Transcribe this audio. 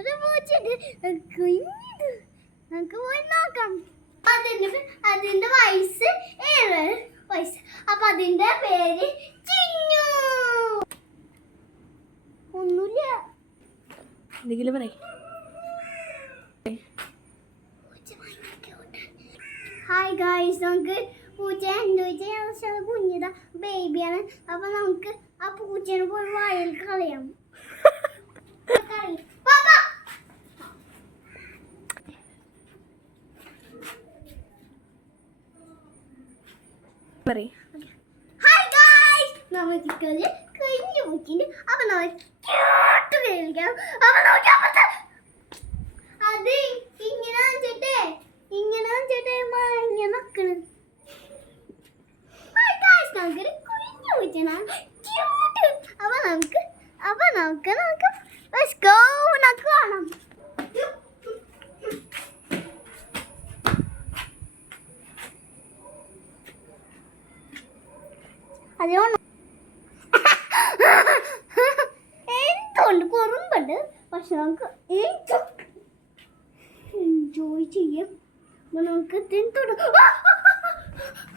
ഒരു പൂച്ചയുണ്ട് കുഞ്ഞത്. നമുക്ക് പോയി നോക്കാം. അതിന്റെ വയസ്സ് 7 വയസ്സ്. അപ്പൊ അതിന്റെ പേര് ചിന്നു. ഒന്നുമില്ല. എന്തെങ്കിലും പറയ്. ഹായ് ഗായ്സ്, നമുക്ക് പൂച്ച കുഞ്ഞതാ ബേബിയാണ്. അപ്പൊ നമുക്ക് ആ പൂച്ചേനെ പോയി വായിൽ കളയാം. പറയ്. ഹായ് ഗായ്സ്, നമുക്ക് കുഞ്ഞു പൂച്ചയുണ്ട്. അപ്പൊ നമ്മൾ കേട്ട് കേൾക്കാം. അപ്പൊ നോക്കാം. അത് ഇങ്ങനെ വെച്ചിട്ടേ ഇങ്ങനെ നോക്കണ്. ഹായ് ഗായ്സ്, നമുക്കൊരു കുഞ്ഞു പൂച്ചയാണ്. ക്യൂട്ട്. അപ്പൊ നമുക്ക് നോക്കാം. Let's go. നമുക്ക് കാണാം. അതുകൊണ്ട് എന്തുകൊണ്ട് കുറുമ്പുണ്ട്, പക്ഷെ നമുക്ക് എൻജോയ് ചെയ്യാം. നമുക്ക്